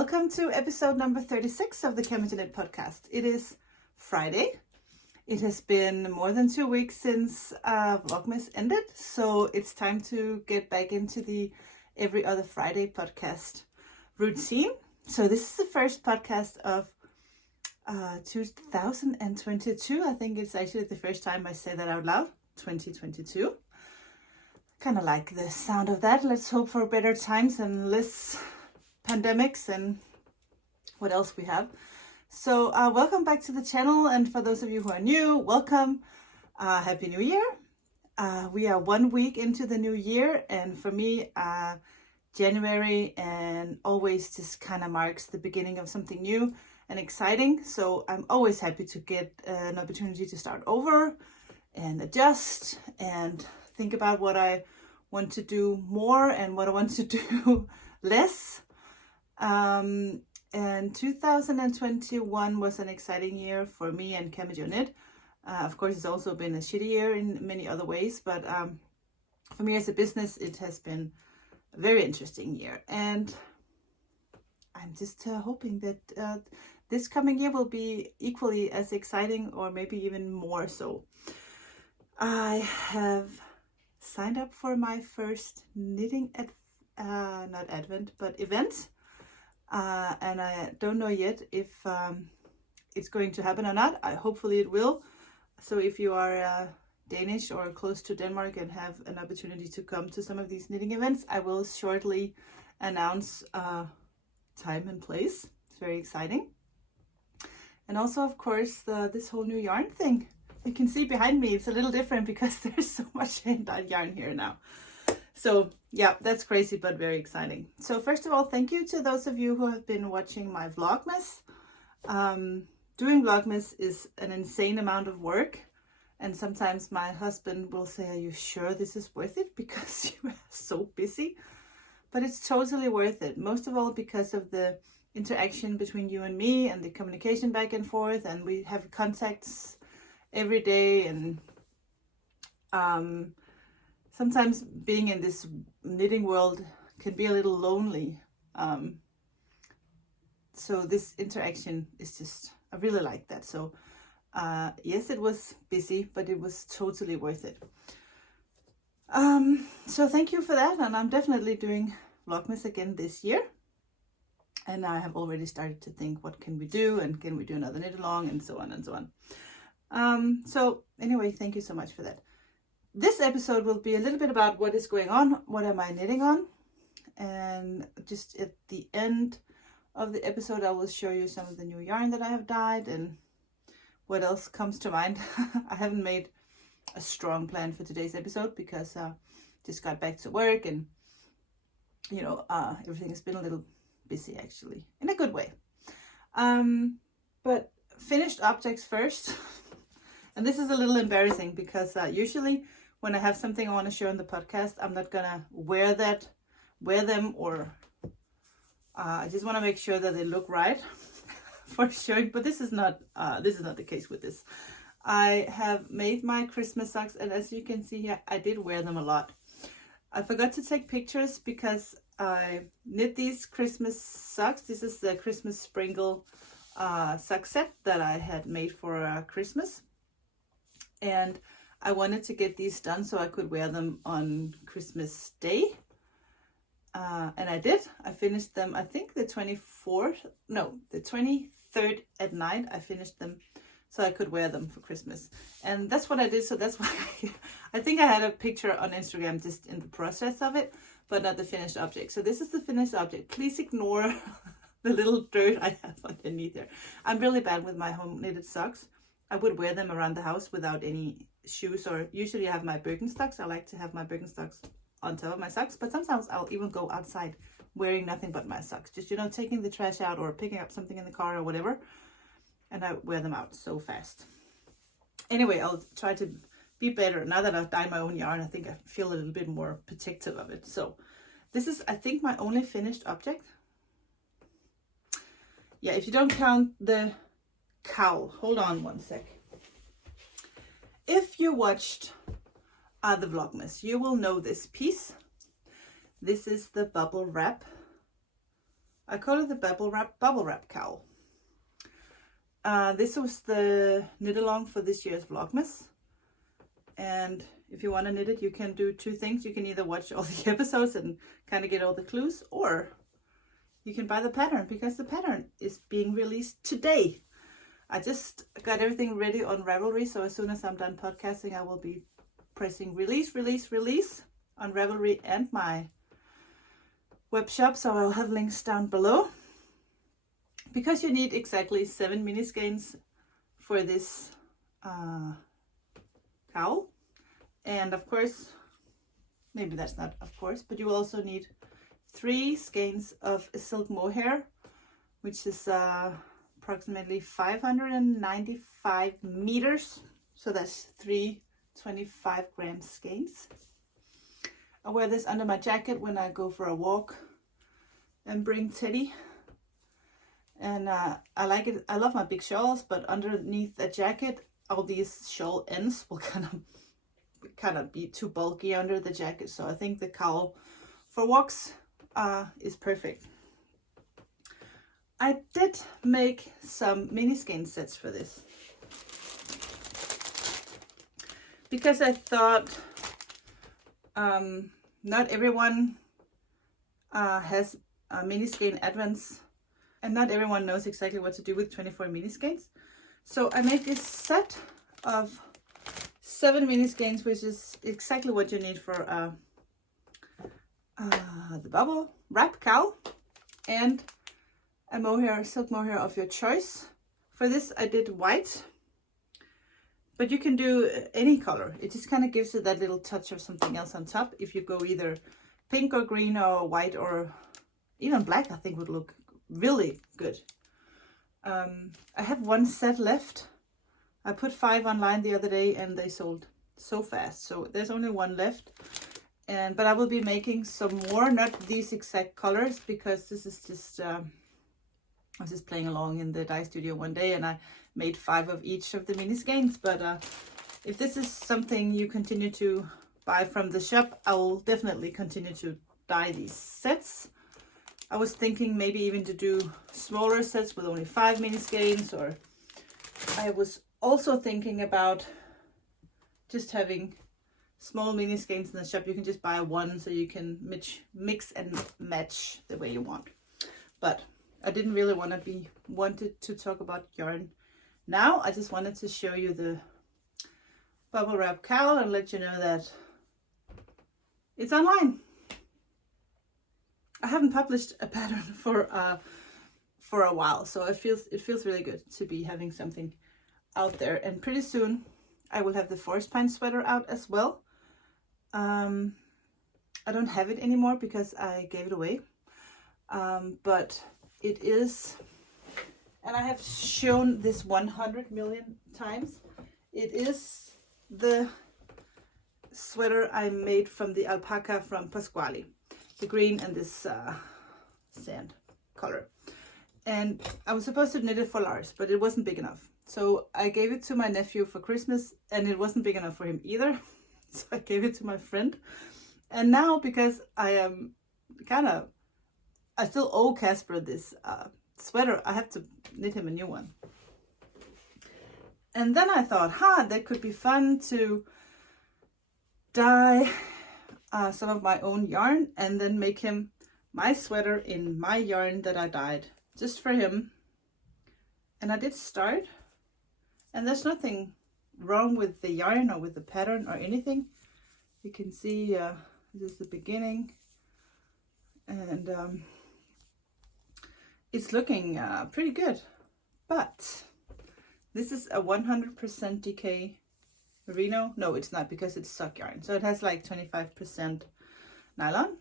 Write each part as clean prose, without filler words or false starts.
Welcome to episode number 36 of the Chemistry Knit podcast. It is Friday. It has been more than 2 weeks since Vlogmas ended, so it's time to get back into the every other Friday podcast routine. So this is the first podcast of 2022. I think it's actually the first time I say that out loud, 2022. Kind of like the sound of that. Let's hope for better times and less pandemics and what else we have. So welcome back to the channel, and for those of you who are new, welcome. Happy New Year. We are 1 week into the new year, and for me January and always just kind of marks the beginning of something new and exciting. So I'm always happy to get an opportunity to start over and adjust and think about what I want to do more and what I want to do less. And 2021 was an exciting year for me and Chemistry Knit. Of course, it's also been a shitty year in many other ways, but for me as a business, it has been a very interesting year. And I'm just hoping that this coming year will be equally as exciting, or maybe even more so. I have signed up for my first knitting event. And I don't know yet if it's going to happen or not. Hopefully it will. So if you are Danish or close to Denmark and have an opportunity to come to some of these knitting events, I will shortly announce time and place. It's very exciting. And also, of course, this whole new yarn thing. You can see behind me, it's a little different because there's so much hand-dyed yarn here now. So yeah, that's crazy, but very exciting. So first of all, thank you to those of you who have been watching my Vlogmas. Doing Vlogmas is an insane amount of work. And sometimes my husband will say, are you sure this is worth it? Because you are so busy. But it's totally worth it. Most of all because of the interaction between you and me and the communication back and forth. And we have contacts every day, and sometimes being in this knitting world can be a little lonely. So this interaction is just, I really like that. So yes, it was busy, but it was totally worth it. So thank you for that. And I'm definitely doing Vlogmas again this year. And I have already started to think, what can we do? And can we do another knit along? And so on and so on. So anyway, thank you so much for that. This episode will be a little bit about what is going on, what am I knitting on, and just at the end of the episode I will show you some of the new yarn that I have dyed and what else comes to mind. I haven't made a strong plan for today's episode because I just got back to work, and you know, everything has been a little busy, actually, in a good way. But finished objects first. And this is a little embarrassing because usually when I have something I want to share on the podcast, I'm not gonna wear them, or I just want to make sure that they look right for sure. But this is not the case with this. I have made my Christmas socks, and as you can see here, I did wear them a lot. I forgot to take pictures because I knit these Christmas socks. This is the Christmas sprinkle sock set that I had made for Christmas. And I wanted to get these done so I could wear them on Christmas Day. And I did. I finished them, I think the 23rd at night. I finished them so I could wear them for Christmas. And that's what I did. So that's why I think I had a picture on Instagram just in the process of it, but not the finished object. So this is the finished object. Please ignore the little dirt I have underneath there. I'm really bad with my home knitted socks. I would wear them around the house without any shoes, or usually I have my Birkenstocks. I like to have my Birkenstocks on top of my socks, but sometimes I'll even go outside wearing nothing but my socks. Just, you know, taking the trash out or picking up something in the car or whatever. And I wear them out so fast. Anyway, I'll try to be better. Now that I've dyed my own yarn, I think I feel a little bit more protective of it. So this is, I think, my only finished object. Yeah, if you don't count the cowl. Hold on one sec. If you watched the Vlogmas, you will know this piece. This is the Bubblewrap I call it the Bubblewrap cowl. This was the knit along for this year's Vlogmas. And if you want to knit it, you can do two things. You can either watch all the episodes and kind of get all the clues, or you can buy the pattern, because the pattern is being released today. I just got everything ready on Ravelry, so as soon as I'm done podcasting, I will be pressing release on Ravelry and my web shop, so I'll have links down below. Because you need exactly 7 mini skeins for this cowl, and of course, maybe that's not of course, but you also need 3 skeins of silk mohair, which is approximately 595 meters, so that's 3 25-gram skeins. I wear this under my jacket when I go for a walk and bring Teddy, and I like it. I love my big shawls, but underneath the jacket all these shawl ends will kind of be too bulky under the jacket, so I think the cowl for walks is perfect. I did make some mini skein sets for this, because I thought not everyone has mini skein advents, and not everyone knows exactly what to do with 24 mini skeins. So I made this set of 7 mini skeins, which is exactly what you need for the Bubblewrap cowl, and a mohair, silk mohair of your choice. For this I did white, but you can do any color. It just kind of gives it that little touch of something else on top. If you go either pink or green or white or even black, I think would look really good. I have one set left. I put 5 online the other day and they sold so fast, so there's only one left. But I will be making some more, not these exact colors, because this is just I was just playing along in the dye studio one day and I made 5 of each of the mini skeins. But if this is something you continue to buy from the shop, I will definitely continue to dye these sets. I was thinking maybe even to do smaller sets with only 5 mini skeins, or I was also thinking about just having small mini skeins in the shop. You can just buy one, so you can mix and match the way you want. But I didn't really wanted to talk about yarn now. I just wanted to show you the Bubblewrap cowl and let you know that it's online. I haven't published a pattern for a while, so it feels really good to be having something out there. And pretty soon I will have the forest pine sweater out as well. I don't have it anymore because I gave it away, but it is, and I have shown this 100 million times, it is the sweater I made from the alpaca from Pasquale, the green and this sand color. And I was supposed to knit it for Lars, but it wasn't big enough. So I gave it to my nephew for Christmas, and it wasn't big enough for him either. So I gave it to my friend. And now, because I am I still owe Casper this sweater, I have to knit him a new one. And then I thought, that could be fun to dye some of my own yarn and then make him my sweater in my yarn that I dyed just for him. And I did start, and there's nothing wrong with the yarn or with the pattern or anything. You can see this is the beginning, and it's looking pretty good. But this is a 100% DK merino. No, it's not, because it's sock yarn, so it has like 25% nylon.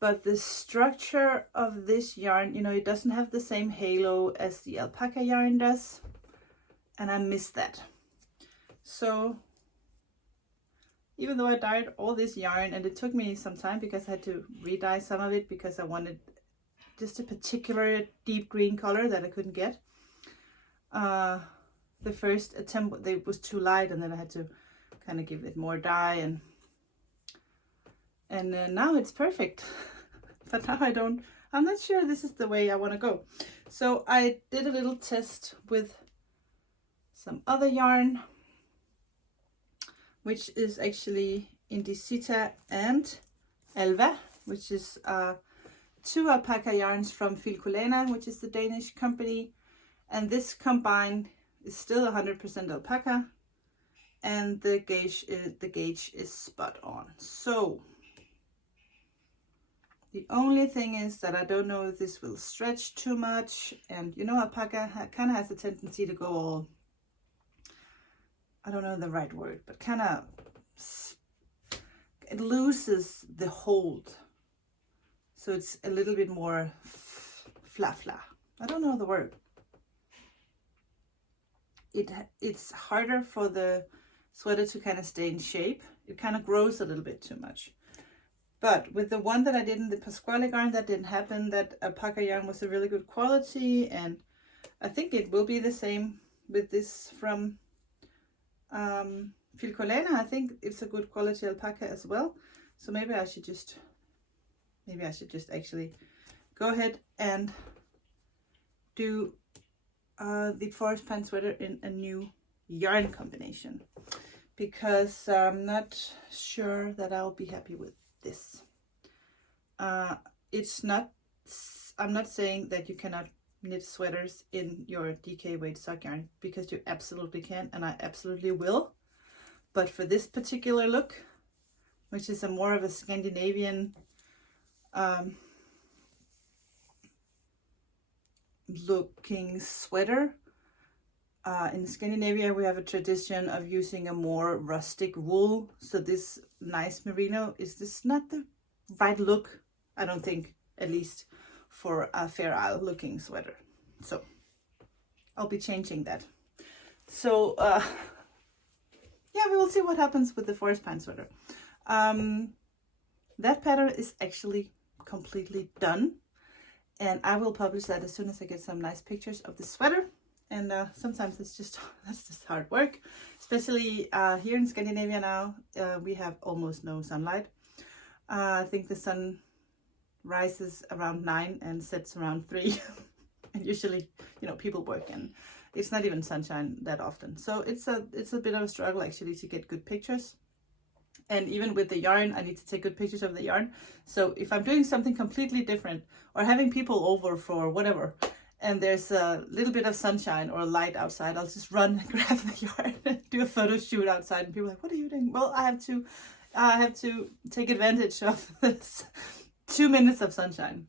But the structure of this yarn, it doesn't have the same halo as the alpaca yarn does, and I miss that. So even though I dyed all this yarn, and it took me some time because I had to re-dye some of it because I wanted just a particular deep green color that I couldn't get. The first attempt, it was too light, and then I had to kind of give it more dye, and now it's perfect. But now I'm not sure this is the way I want to go. So I did a little test with some other yarn, which is actually Indicita and Elva, which is 2 alpaca yarns from Filcolana, which is the Danish company. And this combined is still 100% alpaca, and the gauge is spot on. So the only thing is that I don't know if this will stretch too much, and you know, alpaca kind of has a tendency to go all, I don't know the right word, but kind of, it loses the hold. So it's a little bit more fla. I don't know the word. It's harder for the sweater to kind of stay in shape. It kind of grows a little bit too much. But with the one that I did in the Pasquale yarn, that didn't happen. That alpaca yarn was a really good quality, and I think it will be the same with this from Filcolana. I think it's a good quality alpaca as well. So maybe I should just actually go ahead and do the forest pant sweater in a new yarn combination, because I'm not sure that I'll be happy with this. I'm not saying that you cannot knit sweaters in your DK weight sock yarn, because you absolutely can, and I absolutely will. But for this particular look, which is a more of a Scandinavian looking sweater, in Scandinavia we have a tradition of using a more rustic wool, so this nice merino is just not the right look, I don't think, at least for a Fair Isle looking sweater. So I'll be changing that. So yeah, we will see what happens with the forest pant sweater. That pattern is actually completely done, and I will publish that as soon as I get some nice pictures of the sweater. And sometimes that's just hard work, especially here in Scandinavia now. We have almost no sunlight. I think the sun rises around 9 and sets around 3. And usually, you know, people work and it's not even sunshine that often. So it's a bit of a struggle actually to get good pictures. And even with the yarn, I need to take good pictures of the yarn. So if I'm doing something completely different, or having people over for whatever, and there's a little bit of sunshine or light outside, I'll just run and grab the yarn and do a photo shoot outside, and people are like, what are you doing? Well, I have to take advantage of this 2 minutes of sunshine.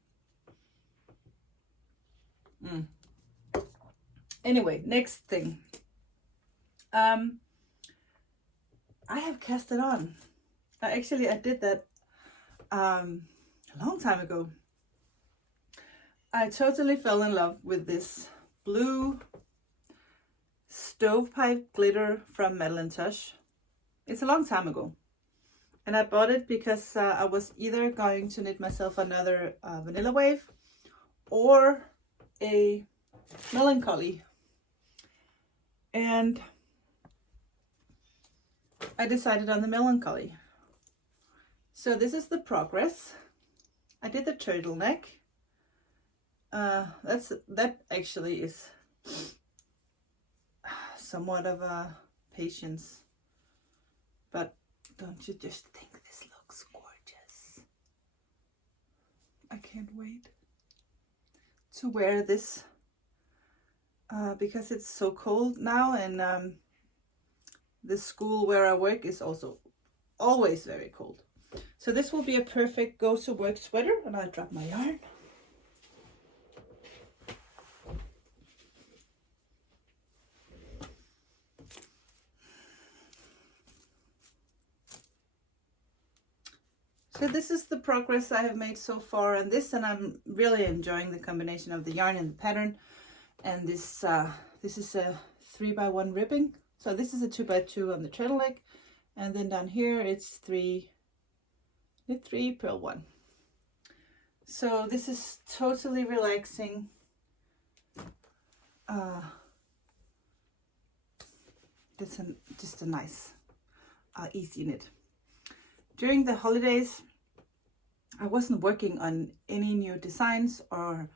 Anyway, next thing. I have cast it on. I did that a long time ago. I totally fell in love with this blue Stovepipe glitter from Madeline Tosh. It's a long time ago. And I bought it because I was either going to knit myself another Vanilla Wave or a Melancholy. And I decided on the Melancholy. So this is the progress. I did the turtleneck. That actually is somewhat of a patience, but don't you just think this looks gorgeous? I can't wait to wear this because it's so cold now, and the school where I work is also always very cold. So this will be a perfect go to work sweater, and I'll drop my yarn. So this is the progress I have made so far on this, and I'm really enjoying the combination of the yarn and the pattern. And this is a 3x1 ribbing. So this is a 2x2 on the turtleneck, and then down here it's 3 purl 1. So this is totally relaxing. That's just a nice easy knit. During the holidays, I wasn't working on any new designs or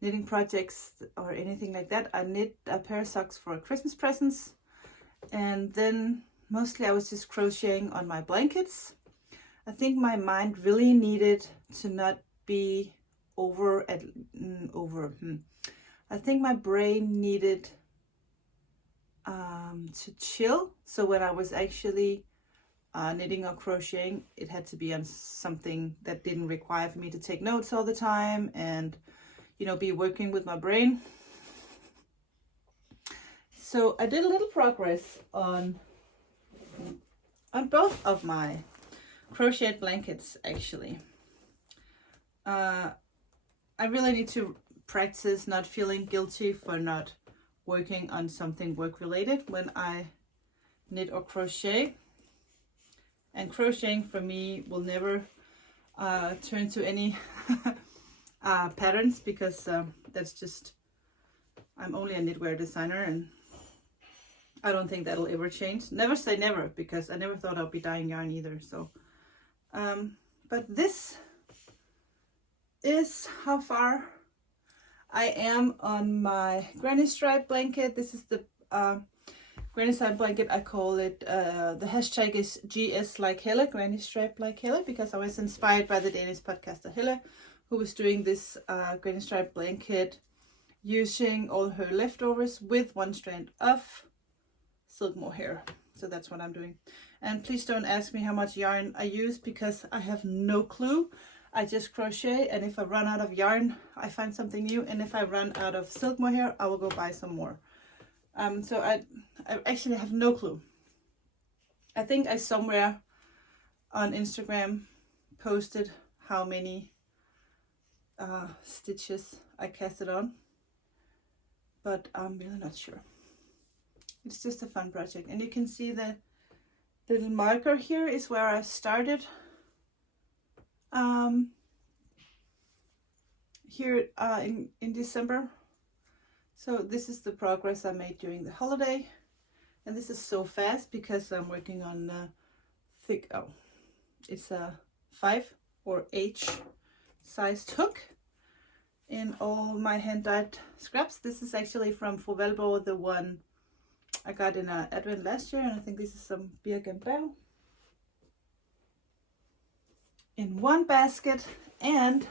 knitting projects or anything like that. I knit a pair of socks for Christmas presents, and then mostly I was just crocheting on my blankets. I think my mind really needed to not be I think my brain needed to chill. So when I was actually knitting or crocheting, it had to be on something that didn't require for me to take notes all the time and, you know, be working with my brain. So I did a little progress on both of my crocheted blankets, actually. I really need to practice not feeling guilty for not working on something work related when I knit or crochet. And crocheting for me will never turn to any patterns, because that's just, I'm only a knitwear designer, and I don't think that'll ever change. Never say never, because I never thought I'd be dyeing yarn either. So but this is how far I am on my granny stripe blanket. This is the granny stripe blanket. I call it, the hashtag is GS like Helle, granny stripe like Helle, because I was inspired by the Danish podcaster Helle, who was doing this granny stripe blanket using all her leftovers with one strand of silk mohair. So that's what I'm doing. And please don't ask me how much yarn I use, because I have no clue. I just crochet, and if I run out of yarn, I find something new, and if I run out of silk mohair, I will go buy some more. So I actually have no clue. I think I somewhere on Instagram posted how many stitches I casted on, but I'm really not sure. It's just a fun project, and you can see the little marker here is where I started here in December. So this is the progress I made during the holiday, and this is so fast because I'm working on thick, it's a 5 or H sized hook in all my hand dyed scraps. This is actually from Forvalborg, the one I got in an advent last year, and I think this is some Birk and Bell in one basket. And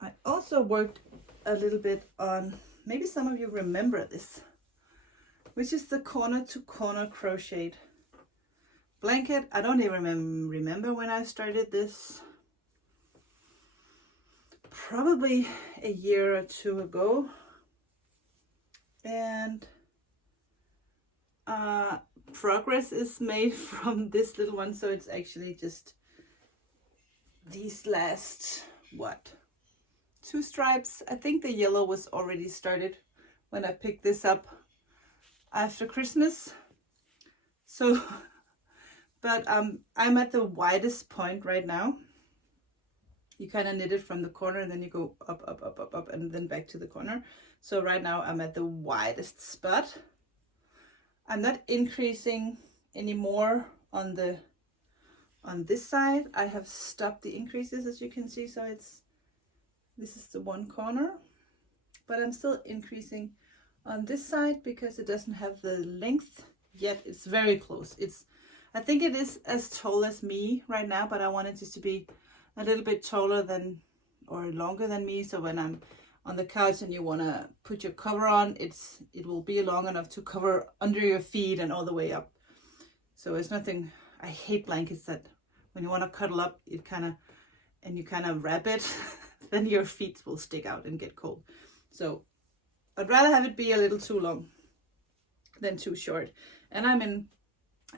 I also worked a little bit on, maybe some of you remember this, which is the corner to corner crocheted blanket. I don't even remember when I started this, probably a year or two ago. And progress is made from this little one. So it's actually just these last, what, 2 stripes. I think the yellow was already started when I picked this up after Christmas. So, but I'm at the widest point right now. You kind of knit it from the corner, and then you go up, up, up, up, up, and then back to the corner. So right now I'm at the widest spot. I'm not increasing anymore on this side. I have stopped the increases, as you can see. So this is the one corner, but I'm still increasing on this side because it doesn't have the length yet. It's very close. I think it is as tall as me right now, but I want it just to be a little bit taller than, or longer than me. So when I'm on the couch and you want to put your cover on, it will be long enough to cover under your feet and all the way up. So it's nothing. I hate blankets that when you want to cuddle up, you kind of wrap it, then your feet will stick out and get cold. So I'd rather have it be a little too long than too short. And I'm in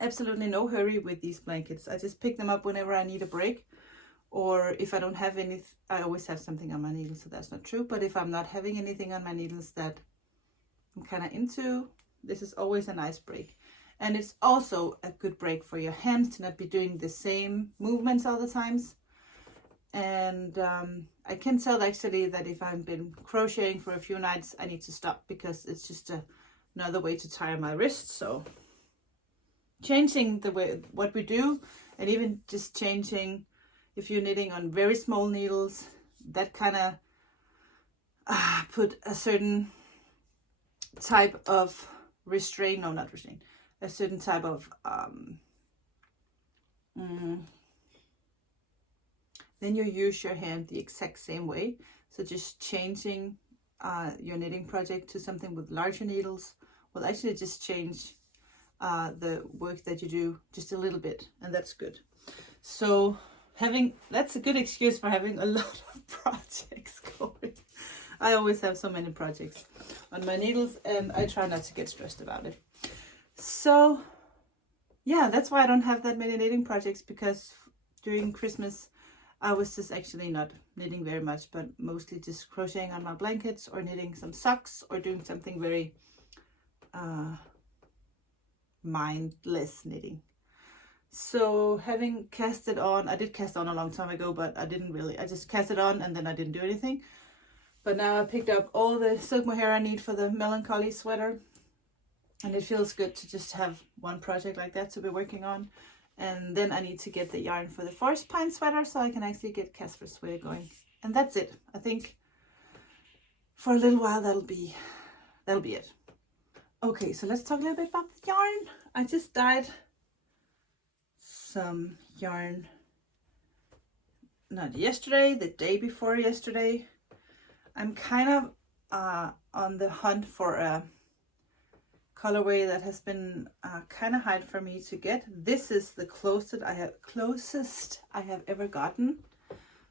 absolutely no hurry with these blankets. I just pick them up whenever I need a break, or if I don't have any. I always have something on my needles, so that's not true. But if I'm not having anything on my needles that I'm kind of into, this is always a nice break. And it's also a good break for your hands to not be doing the same movements all the times. And I can tell actually that if I've been crocheting for a few nights, I need to stop, because it's just another way to tire my wrists. So changing the way what we do, and even just changing, if you're knitting on very small needles, that kind of put a certain type of restraint, no, not restraint, a certain type of then you use your hand the exact same way. So just changing your knitting project to something with larger needles will actually just change the work that you do just a little bit, and that's good. So that's a good excuse for having a lot of projects going. I always have so many projects on my needles, and I try not to get stressed about it. So yeah, that's why I don't have that many knitting projects, because during Christmas I was just actually not knitting very much, but mostly just crocheting on my blankets or knitting some socks or doing something very mindless knitting. So having cast it on, I did cast on a long time ago, but I just cast it on and then I didn't do anything. But now I picked up all the silk mohair I need for the melancholy sweater, and it feels good to just have one project like that to be working on. And then I need to get the yarn for the forest pine sweater so I can actually get Casper's sweater going. And that's it. I think for a little while that'll be it. Okay, so let's talk a little bit about the yarn. I just dyed some yarn, not yesterday, the day before yesterday. I'm kind of on the hunt for a colorway that has been kind of hard for me to get. This is the closest I have ever gotten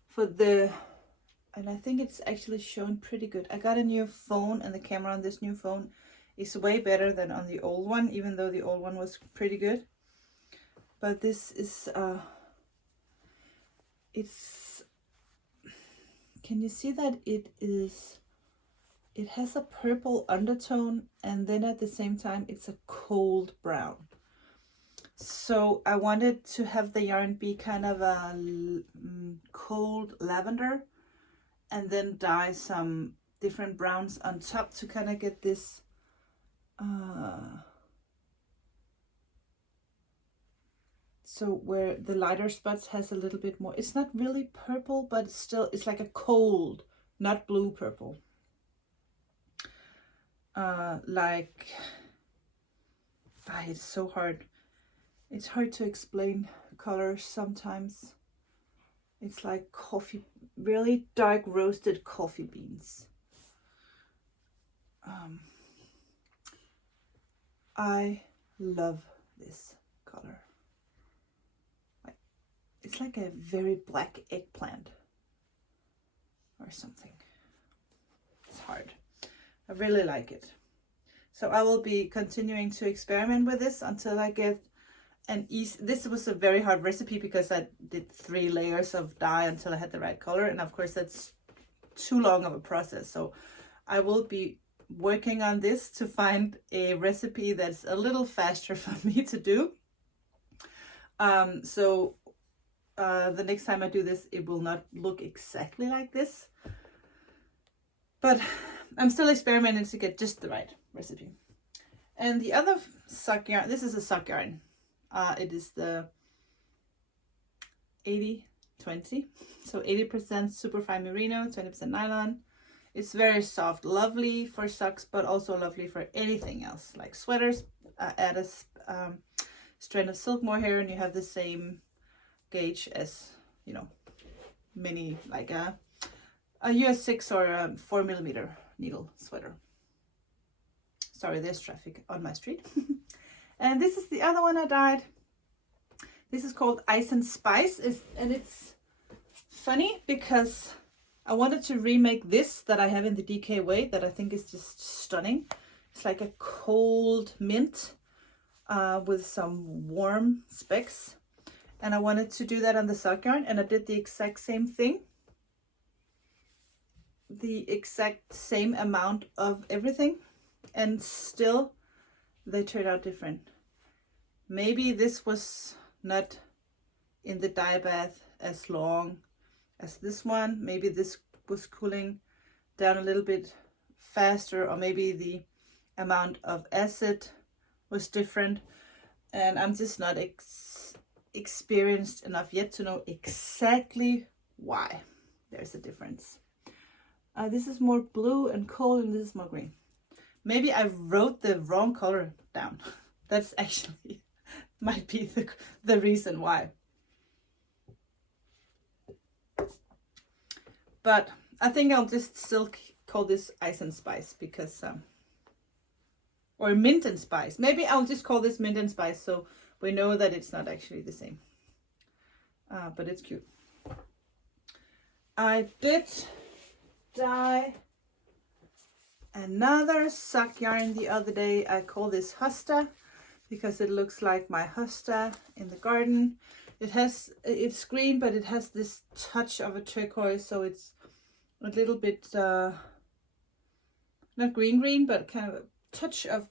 for the, and I think it's actually shown pretty good. I got a new phone, and the camera on this new phone is way better than on the old one, even though the old one was pretty good. But this is can you see that it has a purple undertone, and then at the same time it's a cold brown. So I wanted to have the yarn be kind of a cold lavender, and then dye some different browns on top to kind of get this so where the lighter spots has a little bit more, it's not really purple, but it's like a cold, not blue purple. It's so hard. It's hard to explain colors sometimes. It's like coffee, really dark roasted coffee beans. I love this color. It's like a very black eggplant or something. It's hard. I really like it. So I will be continuing to experiment with this until I get an easy. This was a very hard recipe because I did 3 layers of dye until I had the right color, and of course that's too long of a process. So I will be working on this to find a recipe that's a little faster for me to do. The next time I do this, it will not look exactly like this, but I'm still experimenting to get just the right recipe. And the other sock yarn, this is a sock yarn. It is the 80-20, so 80% superfine merino, 20% nylon. It's very soft, lovely for socks, but also lovely for anything else, like sweaters. Add a strand of silk mohair, and you have the same gauge as, you know, many, like a US 6 or a 4mm needle sweater. Sorry, there's traffic on my street. And this is the other one I dyed. This is called Ice and Spice, and it's funny because I wanted to remake this that I have in the DK way that I think is just stunning. It's like a cold mint with some warm specks, and I wanted to do that on the sock yarn, and I did the exact same thing. The exact same amount of everything, and still they turned out different. Maybe this was not in the dye bath as long as this one. Maybe this was cooling down a little bit faster, or maybe the amount of acid was different, and I'm just not experienced enough yet to know exactly why there's a difference. This is more blue and cold, and this is more green. Maybe I wrote the wrong color down. That's actually might be the reason why. But I think I'll just still call this Ice and Spice because, or Mint and Spice. Maybe I'll just call this Mint and Spice so we know that it's not actually the same. But it's cute. I did dye another sock yarn the other day. I call this Hosta because it looks like my Hosta in the garden. It's green, but it has this touch of a turquoise, so it's a little bit not green, but kind of a touch of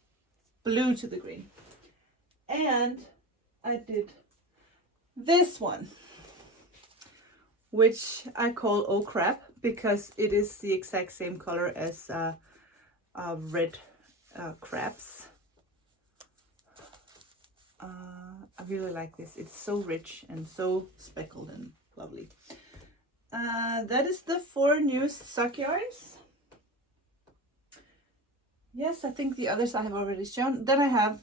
blue to the green. And I did this one, which I call Oh Crap, because it is the exact same color as red crabs. I really like this. It's so rich and so speckled and lovely. That is the 4 new sock yarns. Yes, I think the others I have already shown. Then I have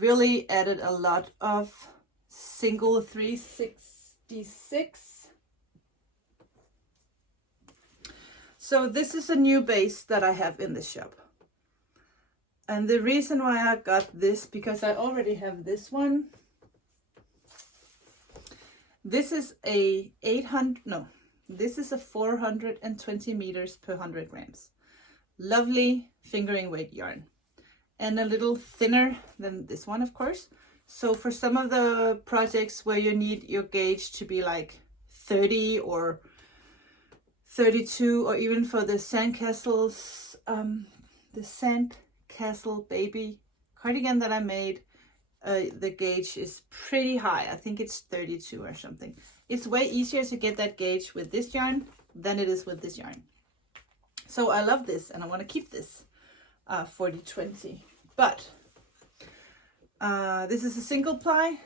really added a lot of single 366. So this is a new base that I have in the shop. And the reason why I got this, because I already have this one. This is a 420 meters per 100 grams. Lovely fingering weight yarn. And a little thinner than this one, of course. So for some of the projects where you need your gauge to be like 30 or 32, or even for the Sandcastles, the Sandcastle baby cardigan that I made, the gauge is pretty high. I think it's 32 or something. It's way easier to get that gauge with this yarn than it is with this yarn. So I love this and I want to keep this 40-20. But this is a single ply,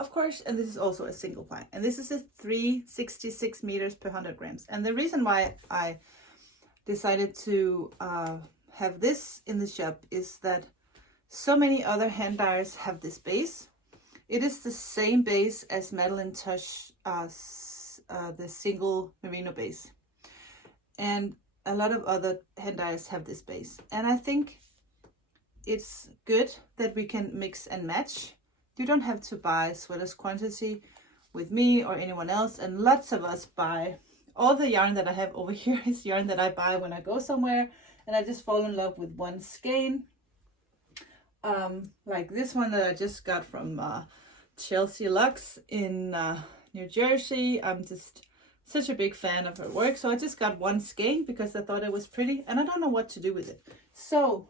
of course, and this is also a single ply. And this is a 366 meters per 100 grams. And the reason why I decided to have this in the shop is that so many other hand dyers have this base. It is the same base as Madeline Tosh, the single merino base. And a lot of other hand dyers have this base. And I think it's good that we can mix and match. You don't have to buy sweaters quantity with me or anyone else. And lots of us buy, all the yarn that I have over here is yarn that I buy when I go somewhere and I just fall in love with one skein. Like this one that I just got from Chelsea Lux in New Jersey. I'm just such a big fan of her work. So I just got one skein because I thought it was pretty and I don't know what to do with it. So,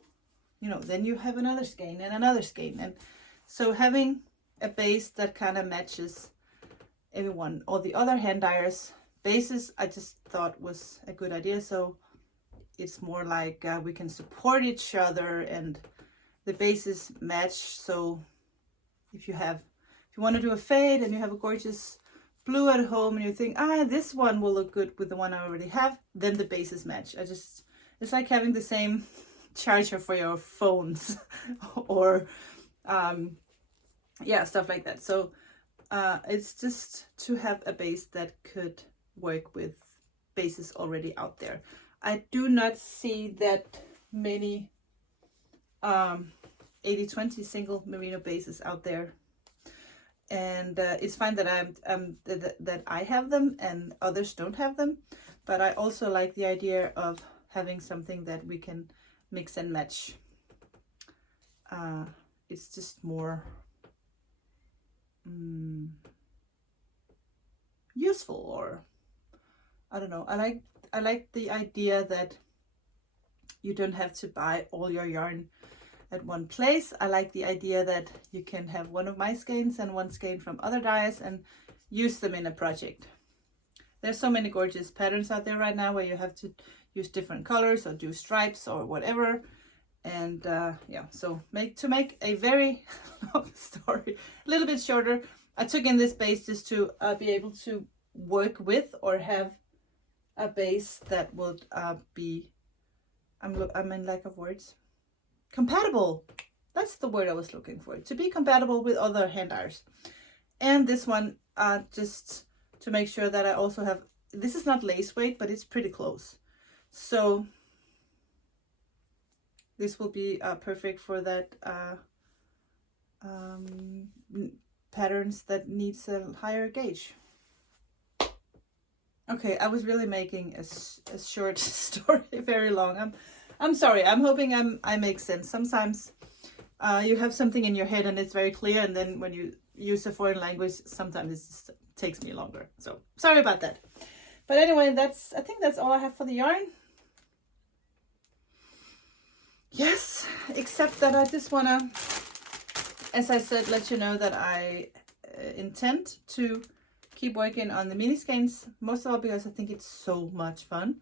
you know, then you have another skein and another skein. And so having a base that kind of matches everyone or the other hand dyers bases, I just thought was a good idea. So it's more like we can support each other and the bases match. So if you want to do a fade and you have a gorgeous blue at home and you think, this one will look good with the one I already have, then the bases match. It's like having the same charger for your phones or stuff like that. So it's just to have a base that could work with bases already out there. I do not see that many 80-20 single merino bases out there, and it's fine that that I have them and others don't have them, but I also like the idea of having something that we can mix and match. It's just more useful, or I don't know. I like the idea that you don't have to buy all your yarn at one place. I like the idea that you can have one of my skeins and one skein from other dyers and use them in a project. There's so many gorgeous patterns out there right now where you have to use different colors or do stripes or whatever. And yeah, so to make a very long story a little bit shorter, I took in this base just to be able to work with or have a base that would be, I'm in lack of words, compatible. That's the word I was looking for, to be compatible with other hand irons. And this one, just to make sure that I also have, this is not lace weight, but it's pretty close. So this will be perfect for that patterns that needs a higher gauge. Okay, I was really making a short story very long. I'm sorry. I'm hoping I make sense. Sometimes you have something in your head and it's very clear, and then when you use a foreign language, sometimes it just takes me longer. So sorry about that. But anyway, I think that's all I have for the yarn. Yes, except that I just want to, as I said, let you know that I intend to keep working on the mini skeins, most of all because I think it's so much fun.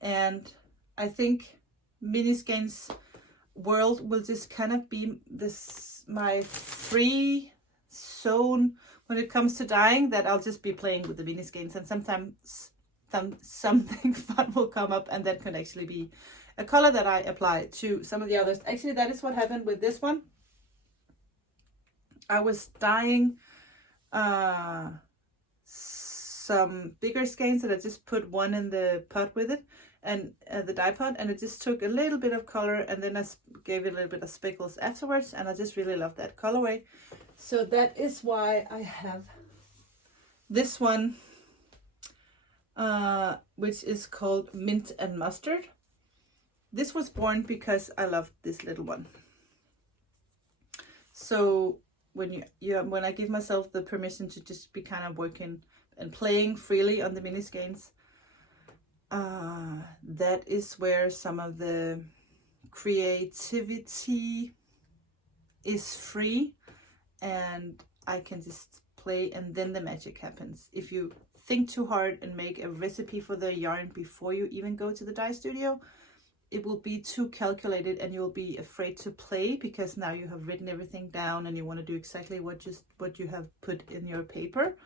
And I think mini skeins world will just kind of be my free zone when it comes to dyeing, that I'll just be playing with the mini skeins, and sometimes something fun will come up, and that can actually be a color that I apply to some of the others. Actually, that is what happened with this one. I was dyeing some bigger skeins, and I just put one in the pot with it, and the dye pot, and it just took a little bit of color, and then I gave it a little bit of speckles afterwards, and I just really love that colorway. So that is why I have this one, which is called Mint and Mustard. This was born because I loved this little one. So when I give myself the permission to just be kind of working and playing freely on the mini skeins, that is where some of the creativity is free, and I can just play, and then the magic happens. If you think too hard and make a recipe for the yarn before you even go to the dye studio, it will be too calculated, and you'll be afraid to play because now you have written everything down and you want to do exactly what you have put in your paper.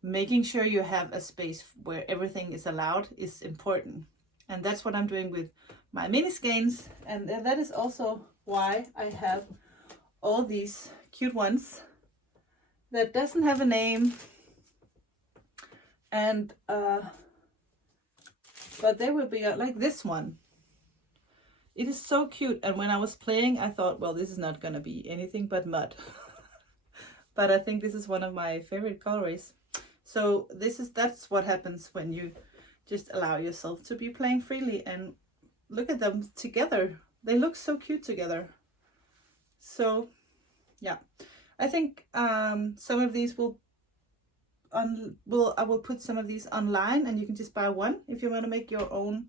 Making sure you have a space where everything is allowed is important, and that's what I'm doing with my mini skeins. And that is also why I have all these cute ones that doesn't have a name, and but they will be like this one. It is so cute, and when I was playing I thought, well, this is not gonna be anything but mud. But I think this is one of my favorite colorways. So that's what happens when you just allow yourself to be playing freely, and look at them together. They look so cute together. So yeah, I think some of these I will put some of these online, and you can just buy one if you want to make your own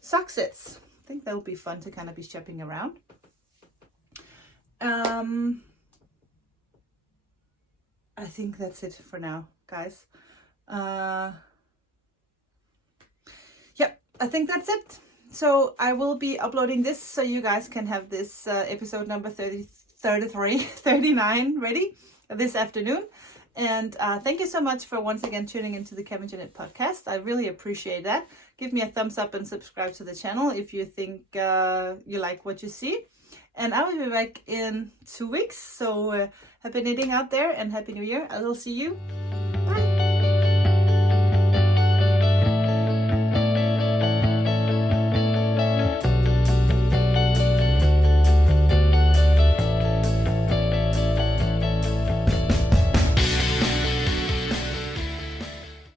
sock sets. I think that will be fun to kind of be shopping around. I think that's it for now, guys. Yep, I think that's it. So I will be uploading this so you guys can have this episode number 39 ready this afternoon. And thank you so much for once again tuning into the Cabin Jeanette podcast. I really appreciate that. Give me a thumbs up and subscribe to the channel if you think you like what you see. And I will be back in 2 weeks. So happy knitting out there, and Happy New Year. I will see you